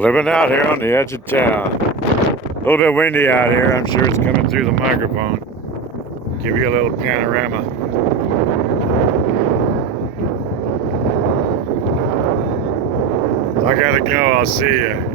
Living out here on the edge of town. A little bit windy out here. I'm sure it's coming through the microphone. Give you a little panorama. I gotta go. I'll see you.